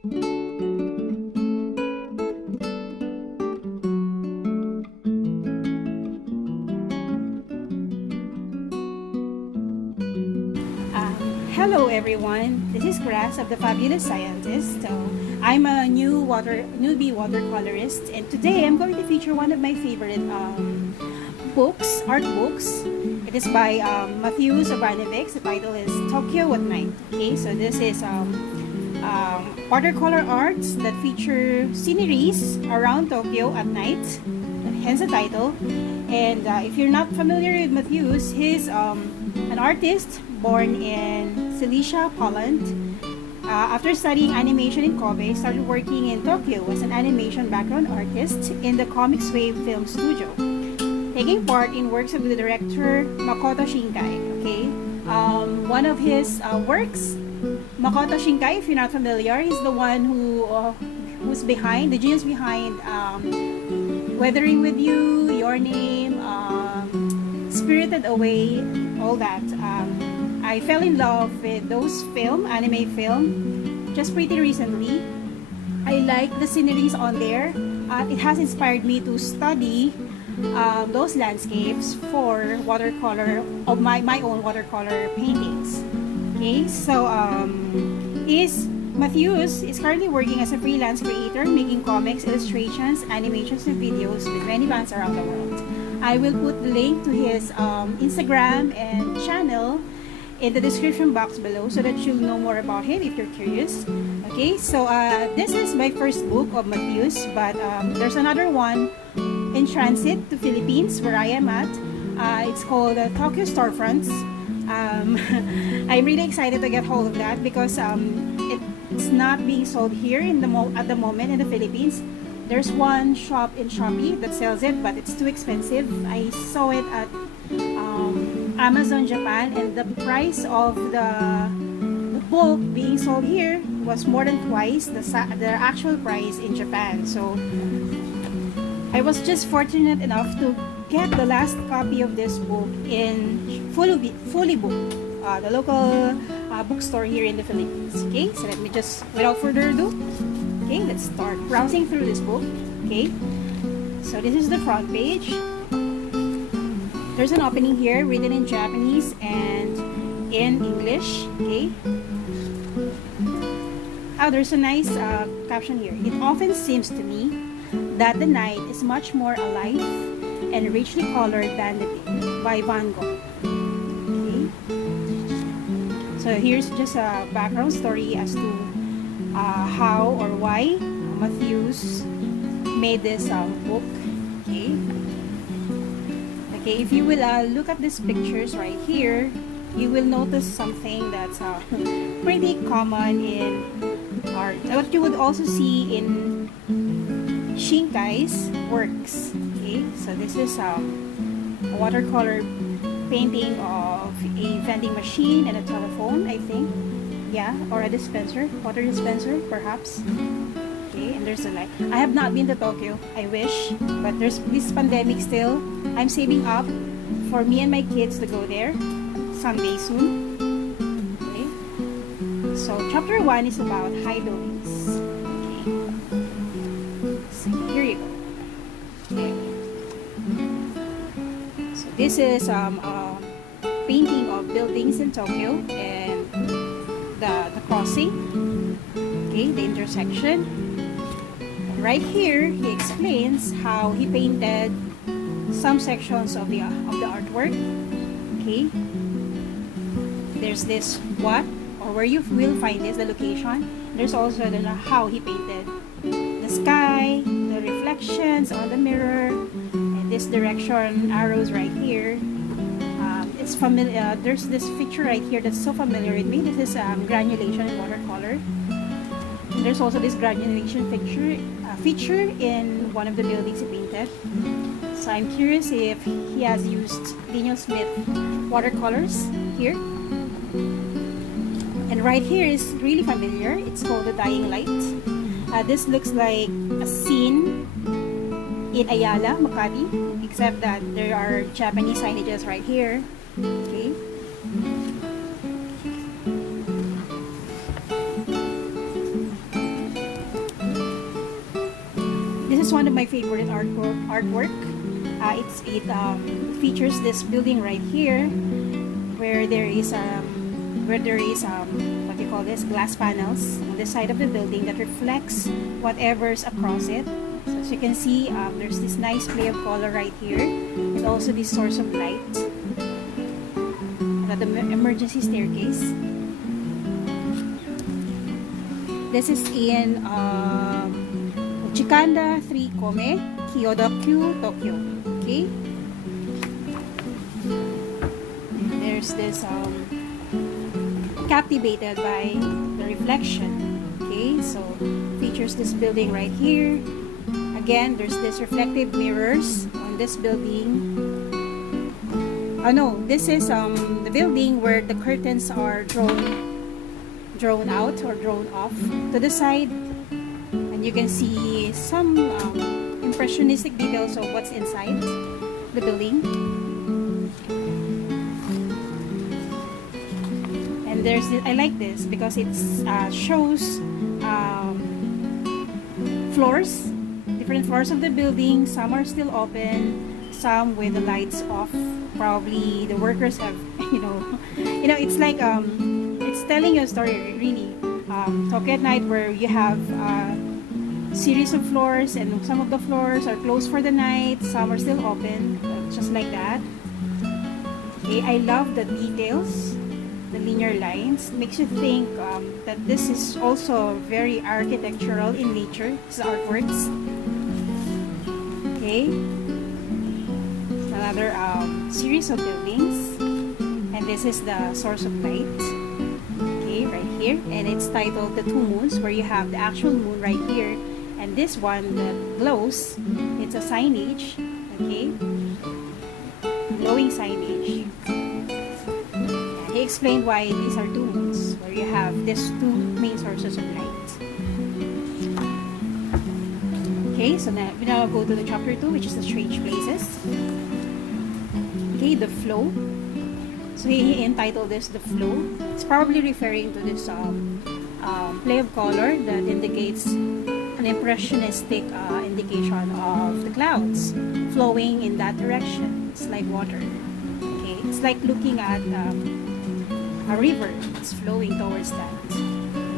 Hello everyone, this is Grass of the Fabulous Scientist. So, I'm a newbie watercolorist, and today I'm going to feature one of my favorite books, art books. It is by Mateusz Urbanowicz. The title is Tokyo at Night. Okay, so this is watercolor arts that feature sceneries around Tokyo at night, hence the title. And if you're not familiar with Mateusz, he's an artist born in Silesia, Poland. After studying animation in Kobe, started working in Tokyo as an animation background artist in the Comics Wave Film Studio, taking part in works of the director Makoto Shinkai. Okay, one of his works, Makoto Shinkai, if you're not familiar, is the one who's behind the genius behind Weathering with You, Your Name, Spirited Away, all that. I fell in love with those anime film, just pretty recently. I like the sceneries on there. It has inspired me to study those landscapes for watercolor of my own watercolor paintings. Okay, so Mateusz is currently working as a freelance creator, making comics, illustrations, animations, and videos with many bands around the world. I will put the link to his Instagram and channel in the description box below so that you'll know more about him if you're curious. Okay, so this is my first book of Mateusz, but there's another one in transit to Philippines where I am at. It's called Tokyo Storefronts. I'm really excited to get hold of that because it's not being sold here at the moment in the Philippines. There's one shop in Shopee that sells it, but it's too expensive. I saw it at Amazon Japan, and the price of the book being sold here was more than twice the actual price in Japan. So I was just fortunate enough to get the last copy of this book in Fully Book, the local bookstore here in the Philippines. Okay, so let me just, without further ado, okay, let's start browsing through this book. Okay, so this is the front page. There's an opening here written in Japanese and in English. Okay. Oh, there's a nice caption here. It often seems to me that the night is much more alive and richly colored than the day, by Van Gogh. Okay. So here's just a background story as to how or why Mateusz made this book. Okay. Okay, if you will look at these pictures right here, you will notice something that's pretty common in art. What you would also see in Shinkai's works. Okay, so this is a watercolor painting of a vending machine and a telephone, I think. Yeah, or a dispenser, water dispenser, perhaps. Okay, and there's a light. I have not been to Tokyo, I wish, but there's this pandemic still. I'm saving up for me and my kids to go there someday soon. Okay, so chapter 1 is about high buildings. Okay, so here you go. Okay, so this is a painting of buildings in Tokyo and the crossing. Okay, the intersection. Right here, he explains how he painted some sections of the artwork. Okay, there's this what or where you will find this, the location. There's also how he painted the sky, the reflections on the mirror, and this direction arrows right here. It's familiar. There's this picture right here that's so familiar with me. This is granulation in watercolor. There's also this granulation feature in one of the buildings he painted. So I'm curious if he has used Daniel Smith watercolors here. And right here is really familiar. It's called The Dying Light. This looks like a scene in Ayala, Makati, except that there are Japanese signages right here. Okay. is one of my favorite artwork. It features this building right here, where there is what do you call this, glass panels on the side of the building that reflects whatever's across it. So as you can see, there's this nice play of color right here, and also this source of light. The emergency staircase. This is in Chikanda 3 Kome, Kyodokyu, Tokyo. Okay. There's this captivated by the reflection. Okay, so features this building right here. Again, there's this reflective mirrors on this building. Oh no, this is the building where the curtains are drawn out or drawn off to the side, and you can see some impressionistic details of what's inside the building. And there's this, I like this because it shows floors, different floors of the building. Some are still open, some with the lights off. Probably the workers have, it's like it's telling you a story really. Tokyo at night, where you have a series of floors, and some of the floors are closed for the night, some are still open, just like that. Okay, I love the details, the linear lines. Makes you think that this is also very architectural in nature. These artworks. Okay. Another series of buildings, and this is the source of light. Okay, right here, and it's titled The Two Moons, where you have the actual moon right here, and this one that glows, it's a signage. Okay, glowing signage. And he explained why these are two moons, where you have these two main sources of light. Okay, so now we now go to the chapter 2, which is the strange places. Okay, the flow. So he entitled this The Flow. It's probably referring to this play of color that indicates an impressionistic indication of the clouds flowing in that direction. It's like water. Okay, it's like looking at a river. It's flowing towards that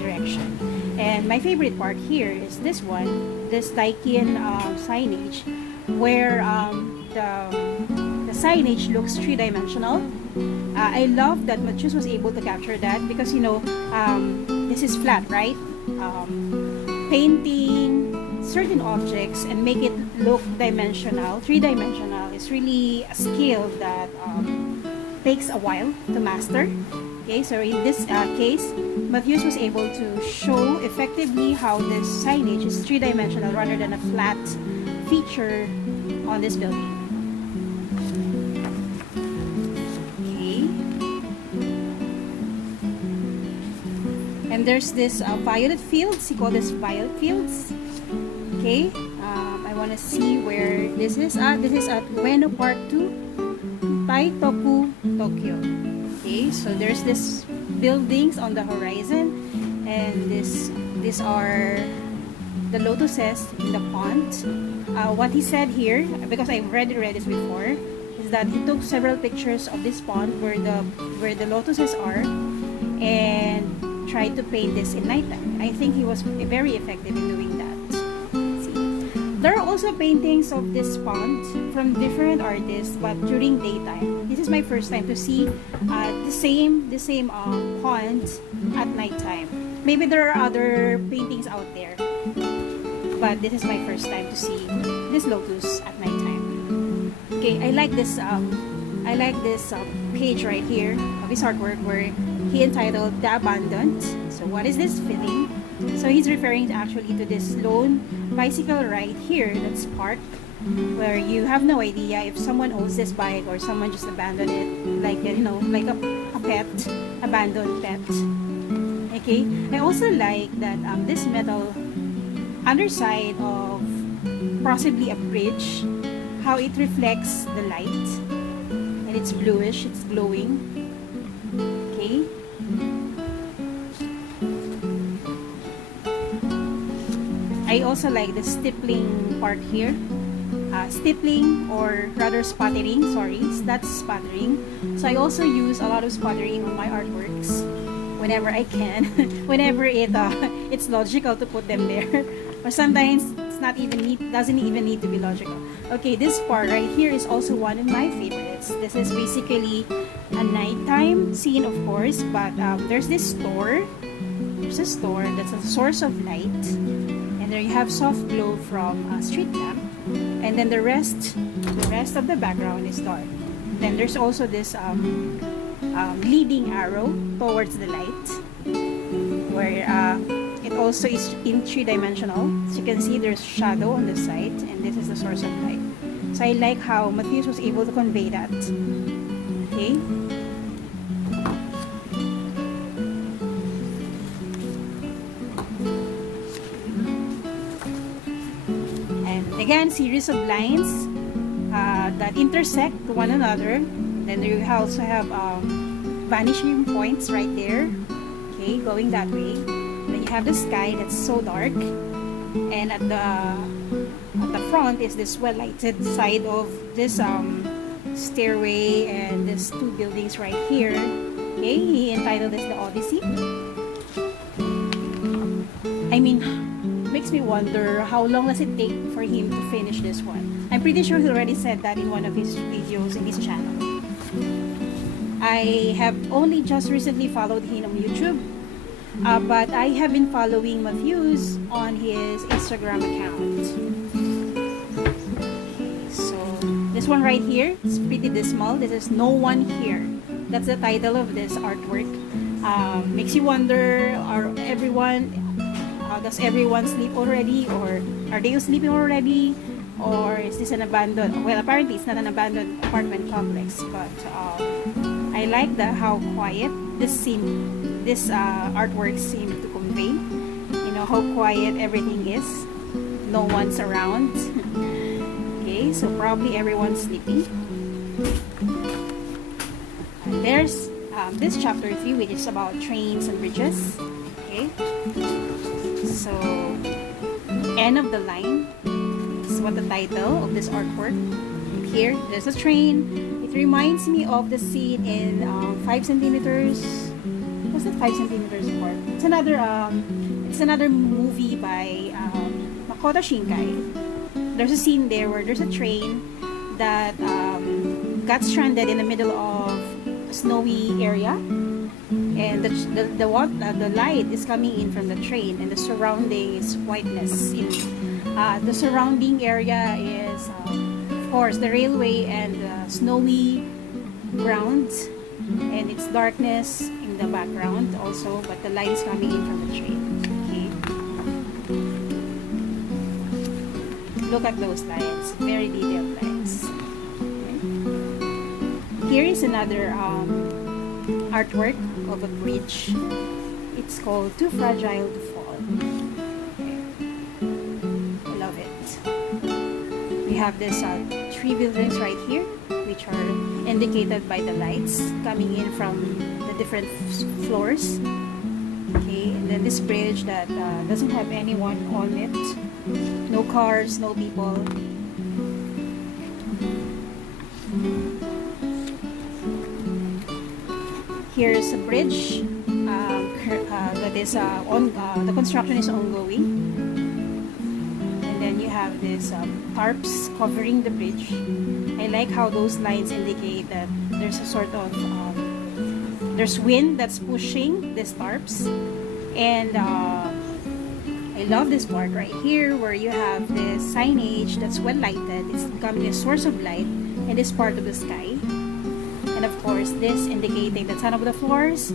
direction. And my favorite part here is this one, this Daikin signage, where the signage looks three-dimensional. I love that Mateusz was able to capture that because, this is flat, right? Painting certain objects and make it look dimensional, three-dimensional, is really a skill that takes a while to master. Okay, so in this case, Mateusz was able to show effectively how this signage is three-dimensional rather than a flat feature on this building. And there's this violet fields. He called this violet fields. Okay, I want to see where this is at. This is at Ueno Park 2, Taitoku, Tokyo. Okay, so there's this buildings on the horizon, and these are the lotuses in the pond. What he said here, because I've read this before, is that he took several pictures of this pond where the lotuses are, and tried to paint this in nighttime. I think he was very effective in doing that. See, there are also paintings of this pond from different artists, but during daytime. This is my first time to see the same pond at nighttime. Maybe there are other paintings out there, but this is my first time to see this lotus at nighttime. Okay, I like this page right here of his artwork where he entitled The Abandoned. So what is this feeling? So he's referring actually to this lone bicycle ride here that's parked, where you have no idea if someone owns this bike or someone just abandoned it, like like a pet, abandoned pet. Okay, I also like that this metal underside of possibly a bridge, how it reflects the light, and it's bluish, it's glowing. Okay. I also like the stippling part here. Stippling, or rather sputtering, sorry, that's sputtering. So I also use a lot of sputtering on my artworks whenever I can, whenever it's logical to put them there, or sometimes it's not even doesn't even need to be logical. Okay, this part right here is also one of my favorites. This is basically a nighttime scene, of course, but there's this store. There's a store that's a source of light, and there you have soft glow from a street lamp. And then the rest of the background is dark. Then there's also this leading arrow towards the light, where it also is in three-dimensional. As you can see, there's shadow on the side, and this is the source of light. So I like how Mateusz was able to convey that. Okay. Again, series of lines that intersect one another. Then you also have vanishing points right there. Okay, going that way. Then you have the sky that's so dark, and at the front is this well-lighted side of this stairway and these two buildings right here. Okay, he entitled this the Odyssey. I mean, makes me wonder how long does it take for him to finish this one. I'm pretty sure he already said that in one of his videos in his channel. I have only just recently followed him on YouTube, but I have been following Mateusz on his Instagram account. Okay, so this one right here is pretty dismal. This is No One Here. That's the title of this artwork. Makes you wonder, does everyone sleep already, or are they sleeping already, or is this an abandoned, well, apparently it's not an abandoned apartment complex, but I like how quiet this artwork seemed to convey. You know how quiet everything is, no one's around. Okay, so probably everyone's sleeping. And there's this chapter 3, which is about trains and bridges. Okay, so end of the line is what the title of this artwork. Here there's a train. It reminds me of the scene in 5 centimeters. What's that 5 centimeters part? It's another movie by Makoto Shinkai. There's a scene there where there's a train that got stranded in the middle of a snowy area, and the light is coming in from the train, and the surrounding is whiteness. The surrounding area is of course the railway and the snowy ground, and it's darkness in the background also, but the light is coming in from the train. Okay, look at those lines, very detailed lines. Okay. Here is another artwork of a bridge. It's called Too Fragile to Fall. Okay. I love it. We have this 3 buildings right here, which are indicated by the lights coming in from the different floors. Okay, and then this bridge that doesn't have anyone on it, no cars, no people. Here's a bridge that is the construction is ongoing, and then you have this tarps covering the bridge. I like how those lines indicate that there's a sort of there's wind that's pushing these tarps, and I love this part right here where you have this signage that's well lighted. It's becoming a source of light in this part of the sky. And of course, this indicating that some of the floors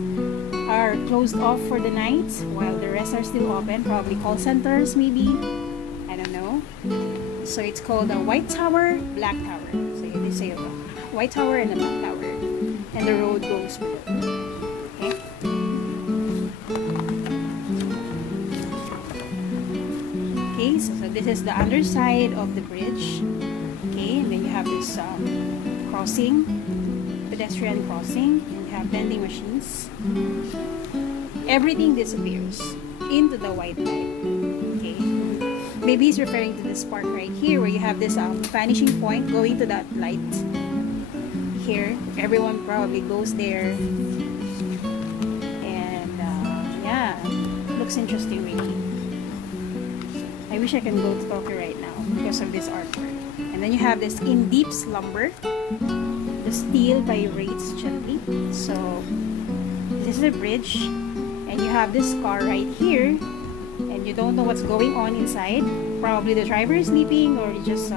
are closed off for the night, while the rest are still open, probably call centers maybe, I don't know. So it's called a white tower, black tower. So they say a white tower and a black tower, and the road goes below. Okay. Okay, so this is the underside of the bridge. Okay, and then you have this crossing, pedestrian crossing, and you have vending machines. Everything disappears into the white light. Okay, Maybe he's referring to this part right here where you have this vanishing point going to that light. Here, everyone probably goes there. And yeah, looks interesting really. I wish I can go to Tokyo right now because of this artwork. And then you have this in deep slumber. The steel vibrates gently. So this is a bridge, and you have this car right here, and you don't know what's going on inside. Probably the driver is sleeping, or just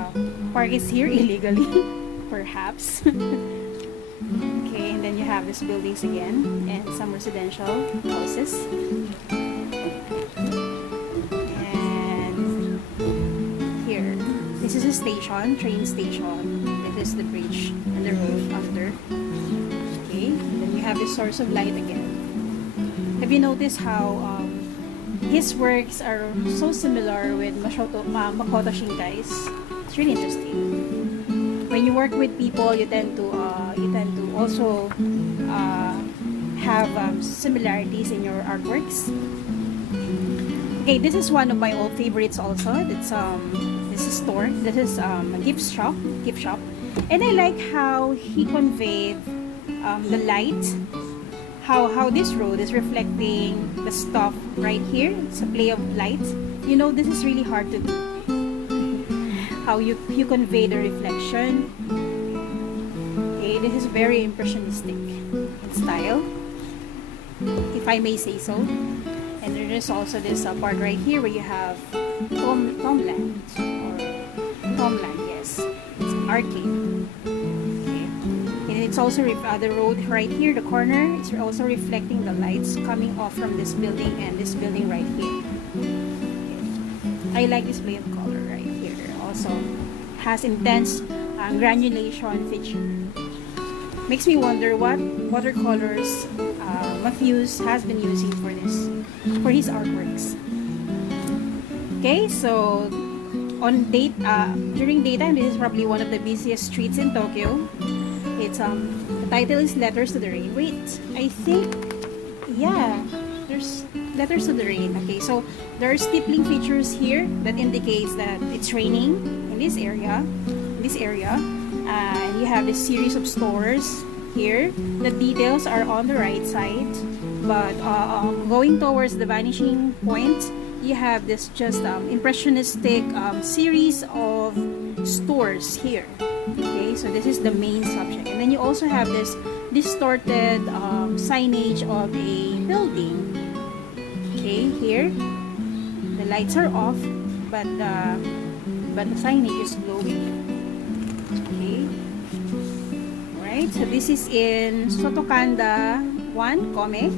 park is here illegally, perhaps. Okay, and then you have these buildings again, and some residential houses. And here, this is a station, train station. This is the bridge and the road under. Okay, and then you have this source of light again. Have you noticed how his works are so similar with Makoto Shinkai's? It's really interesting. When you work with people, you tend to also have similarities in your artworks. Okay, this is one of my old favorites also. It's this is store. This is a gift shop, and I like how he conveyed the light. How this road is reflecting the stuff right here. It's a play of light. You know, this is really hard to do. How you convey the reflection. Okay, this is very impressionistic in style, if I may say so. And there is also this part right here where you have Tomland, yes, it's arcade. It's also the road right here, the corner. It's also reflecting the lights coming off from this building and this building right here. Okay. I like this play of color right here. Also has intense granulation feature. Makes me wonder what watercolors Mateusz has been using for his artworks. Okay, so during daytime, this is probably one of the busiest streets in Tokyo. It's the title is Letters to the Rain. Wait, I think, yeah, there's Letters to the Rain. Okay, so there are stippling features here that indicates that it's raining in this area. And you have this series of stores here. The details are on the right side, but going towards the vanishing point, you have this just impressionistic series of stores here. Okay, so this is the main subject, and then you also have this distorted signage of a building. Okay, here the lights are off, but the signage is glowing. Okay, alright, so this is in Sotokanda 1, Chome,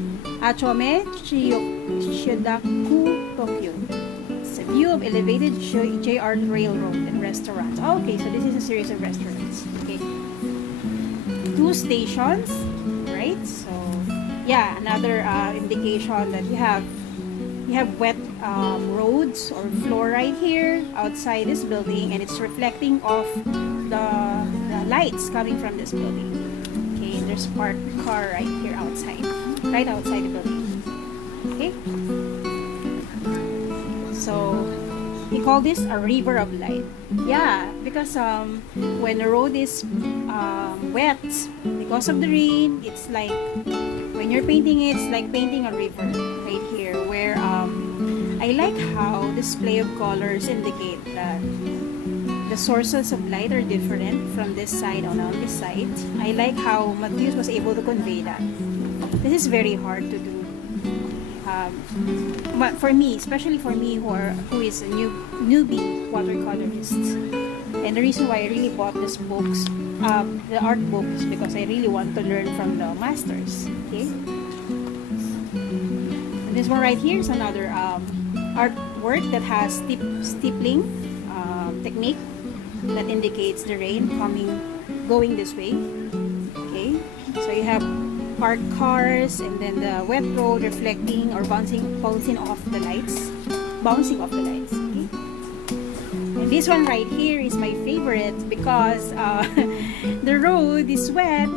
Shiyodaku, Tokyo. It's a view of elevated JR railroad and restaurants. Oh, okay, so this is a series of restaurants. Okay, 2 stations, right? So yeah, another indication that you have wet roads or floor right here outside this building, and it's reflecting off the lights coming from this building. Okay, and there's parked car right here outside, right outside the building. Okay, so he called this a river of light. Yeah, because when the road is wet because of the rain, it's like when you're painting it, it's like painting a river right here, where I like how this play of colors indicate that the sources of light are different from this side and on this side. I like how Mateusz was able to convey that. This is very hard to do. But for me, especially for me who is a newbie watercolorist, and the reason why I really bought this books, the art book, is because I really want to learn from the masters. Okay, and this one right here is another artwork that has stippling technique that indicates the rain going this way. Okay, so you have parked cars, and then the wet road reflecting or bouncing off the lights. Okay? And this one right here is my favorite because the road is wet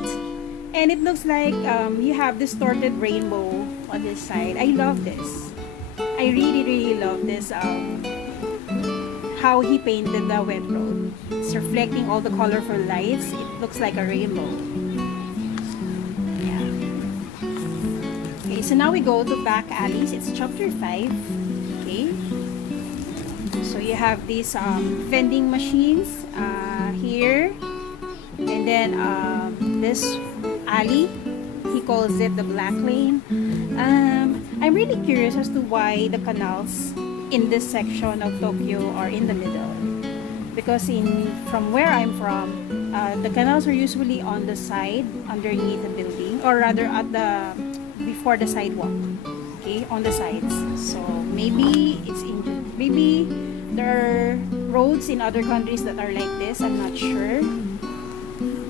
and it looks like you have distorted rainbow on this side. I love this. I really love this how he painted the wet road. It's reflecting all the colorful lights. It looks like a rainbow. Yeah. Okay, so now we go to back alleys. It's chapter 5. Okay. So you have these vending machines here, and then this alley, he calls it the black lane. I'm really curious as to why the canals in this section of Tokyo are in the middle, because from where I'm from, the canals are usually on the side underneath the building, or rather at before the sidewalk. Okay, on the sides. So maybe maybe there are roads in other countries that are like this. I'm not sure.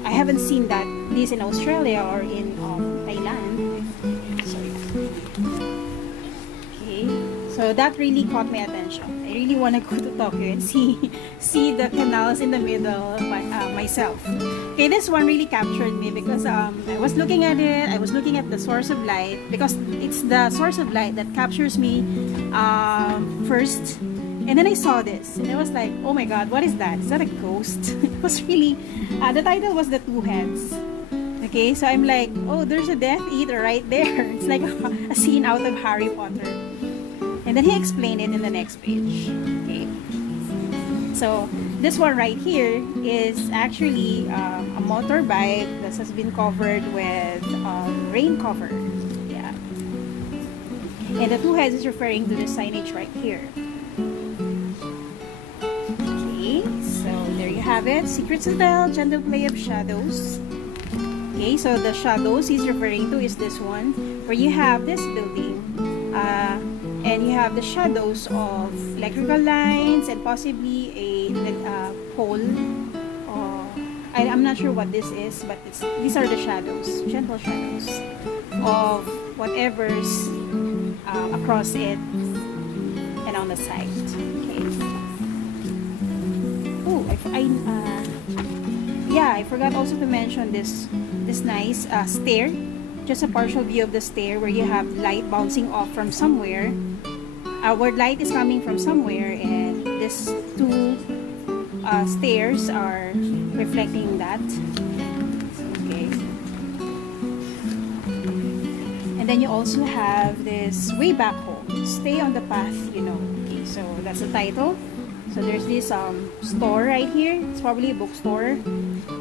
I haven't seen this in Australia or in Thailand. So yeah. Okay, so that really caught my attention. I really want to go to Tokyo and see the canals in the middle myself. Okay, this one really captured me because I was looking at it. I was looking at the source of light, because it's the source of light that captures me first. And then I saw this, and I was like, oh my god, what is that? Is that a ghost? It was really, the title was The Two Heads. Okay, so I'm like, oh, there's a Death Eater right there. It's like a scene out of Harry Potter. And then he explained it in the next page. Okay, so this one right here is actually a motorbike that has been covered with rain cover. Yeah, and the two heads is referring to the signage right here. Have it, Secrets Hotel, Gentle Play of Shadows. Okay, so the shadows he's referring to is this one, where you have this building, and you have the shadows of electrical lines and possibly a pole. I'm not sure what this is, but these are the shadows, gentle shadows of whatever's across it and on the side. Okay. I forgot also to mention this nice stair, just a partial view of the stair where you have light bouncing off from somewhere, where light is coming from somewhere, and these two stairs are reflecting that. Okay, and then you also have this way back home, stay on the path, you know. Okay, so that's the title. So there's this store right here. It's probably a bookstore,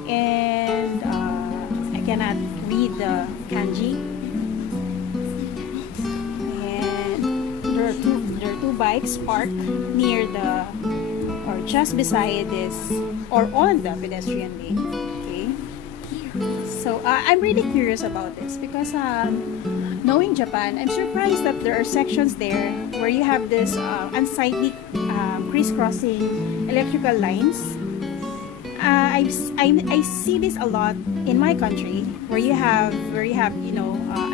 and I cannot read the kanji. And there are two bikes parked near or just beside this, or on the pedestrian lane. Okay. So I'm really curious about this because knowing Japan, I'm surprised that there are sections there where you have this unsightly crisscrossing electrical lines. I see this a lot in my country, where you have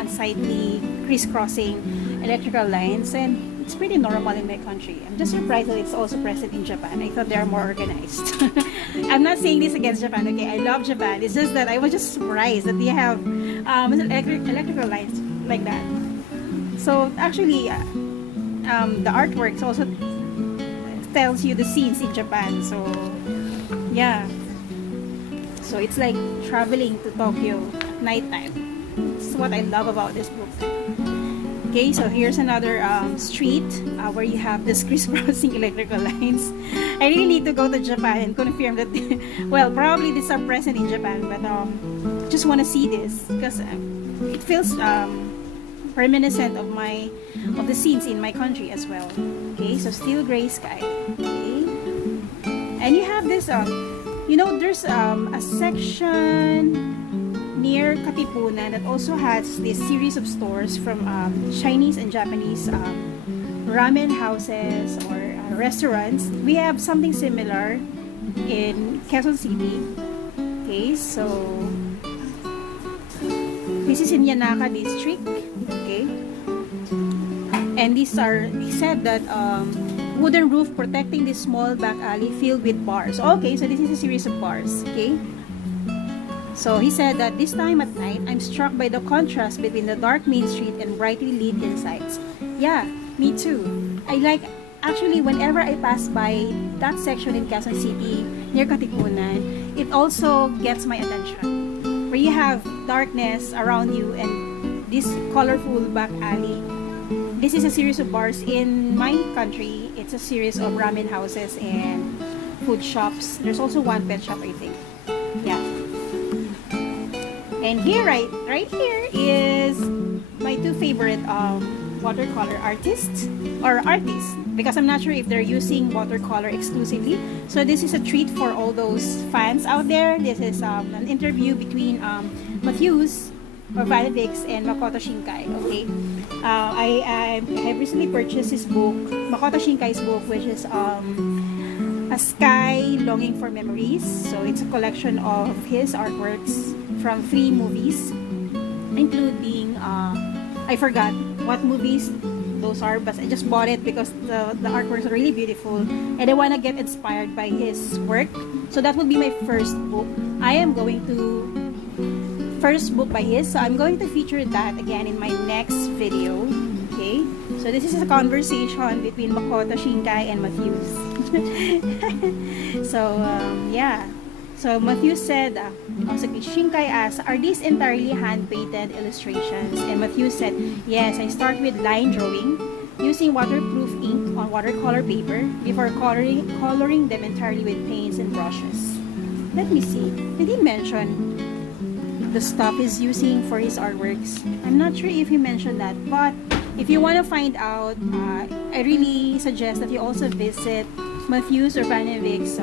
unsightly crisscrossing electrical lines, and it's pretty normal in my country. I'm just surprised that it's also present in Japan. I thought they're more organized. I'm not saying this against Japan. Okay, I love Japan. It's just that I was just surprised that they have electrical lines like that. So actually, the artworks also tells you the scenes in Japan. So yeah, so it's like traveling to Tokyo at nighttime. This is what I love about this book. Okay, so here's another street where you have this crisscrossing electrical lines. I really need to go to Japan and confirm that well, probably these are present in Japan, but just want to see this because it feels reminiscent of the scenes in my country as well. Okay, so still gray sky. Okay, and you have this there's a section near Katipunan that also has this series of stores from Chinese and Japanese ramen houses or restaurants. We have something similar in Quezon City. Okay, so this is in Yanaka district. Okay, and these are, he said that wooden roof protecting this small back alley filled with bars. Okay, so this is a series of bars. Okay, so he said that this time at night I'm struck by the contrast between the dark main street and brightly lit insides. Yeah, me too. actually, whenever I pass by that section in Quezon City near Katipunan, it also gets my attention. Where you have darkness around you and this colorful back alley. This is a series of bars in my country. It's a series of ramen houses and food shops. There's also one pet shop, I think. Yeah. And here, right here is my two favorite watercolor artists because I'm not sure if they're using watercolor exclusively. So this is a treat for all those fans out there. This is an interview between Mateusz Urbanowicz and Makoto Shinkai. Okay, I have recently purchased his book, Makoto Shinkai's book, which is A Sky Longing for Memories. So it's a collection of his artworks from 3 movies, including I forgot what movies those are, but I just bought it because the artworks are really beautiful and I want to get inspired by his work. So that will be my first book. I am going to first book by his, so I'm going to feature that again in my next video. Okay, so this is a conversation between Makoto Shinkai and Mateusz. So yeah, so Mateusz said, also Shinkai asked, are these entirely hand-painted illustrations? And Mateusz said, yes, I start with line drawing using waterproof ink on watercolor paper before coloring them entirely with paints and brushes. Let me see, did he mention the stuff he's using for his artworks? I'm not sure if he mentioned that, but if you want to find out, I really suggest that you also visit Mateusz Urbanovicz's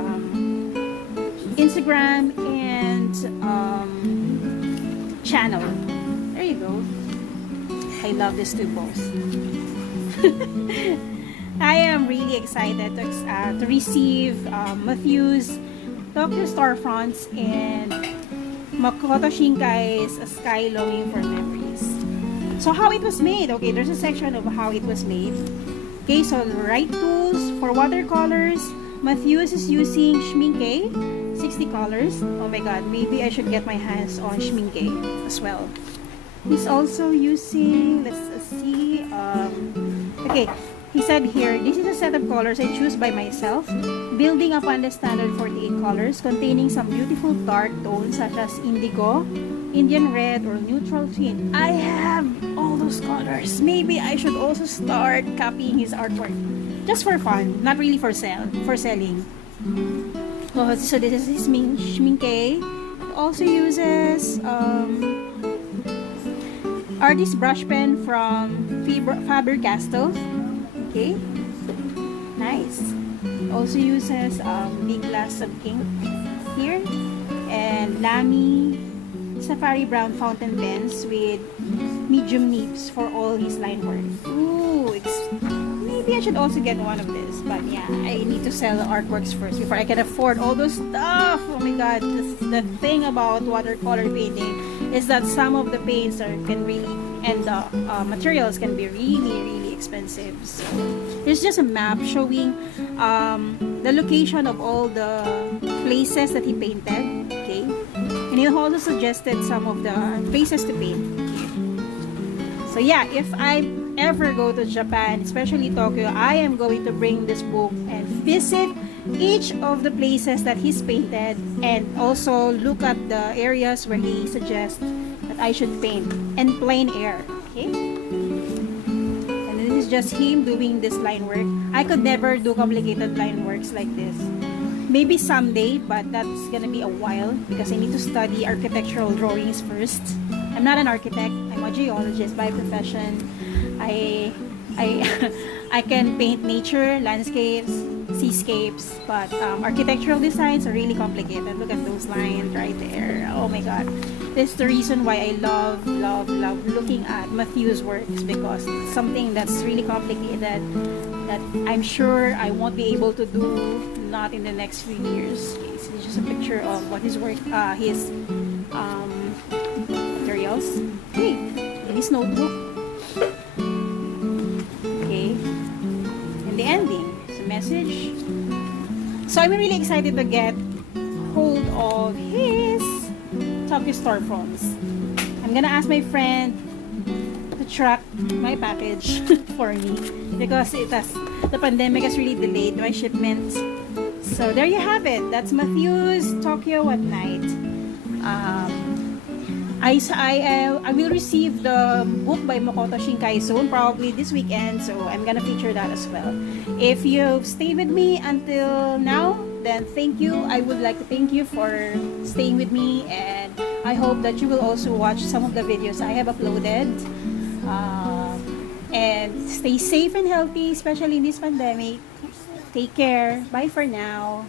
Instagram and channel. There you go. I love this two both. I am really excited to receive Mateusz Tokyo Storefronts and Makoto Shinkai's A Sky Longing for Memories. So how it was made. Okay, there's a section of how it was made. Okay, so the right tools for watercolors. Mateusz is using Schmincke 60 colors. Oh my god, maybe I should get my hands on Schmincke as well. He's also using, let's see, okay, he said here, this is a set of colors I choose by myself, building upon the standard 48 colors, containing some beautiful dark tones such as indigo, Indian red, or neutral twin. I have all those colors. Maybe I should also start copying his artwork. Just for fun, not really for selling. Oh, so this is his Schmincke. Also uses artist brush pen from Faber-Castell. Okay, nice. Also uses big glass of ink here, and Lamy Safari Brown fountain pens with medium nibs for all his line work. Ooh, maybe I should also get one of this, but yeah, I need to sell the artworks first before I can afford all those stuff. Oh my god, the thing about watercolor painting is that some of the paints can really, and the materials can be really expensive. So here's just a map showing the location of all the places that he painted. Okay, and he also suggested some of the places to paint. So yeah, if I ever go to Japan, especially Tokyo, I am going to bring this book and visit each of the places that he's painted, and also look at the areas where he suggests that I should paint in plein air. Okay, and this is just him doing this line work. I could never do complicated line works like this. Maybe someday, but that's gonna be a while because I need to study architectural drawings first. I'm not an architect, I'm a geologist by profession. I can paint nature, landscapes, seascapes, but architectural designs are really complicated. Look at those lines right there. Oh my god. This is the reason why I love looking at Mateusz's works, because it's something that's really complicated that I'm sure I won't be able to do, not in the next few years. Okay, so it's just a picture of what his work, his materials. Okay, his notebook. Okay, and the ending, it's a message. So I'm really excited to get hold of his Tokyo Storefronts. I'm gonna ask my friend to track my package for me because the pandemic has really delayed my shipments. So there you have it. That's Matthew's Tokyo at Night. I will receive the book by Makoto Shinkai soon, probably this weekend, so I'm gonna feature that as well. If you've stayed with me until now, then thank you. I would like to thank you for staying with me, and I hope that you will also watch some of the videos I have uploaded. And stay safe and healthy, especially in this pandemic. Take care. Bye for now.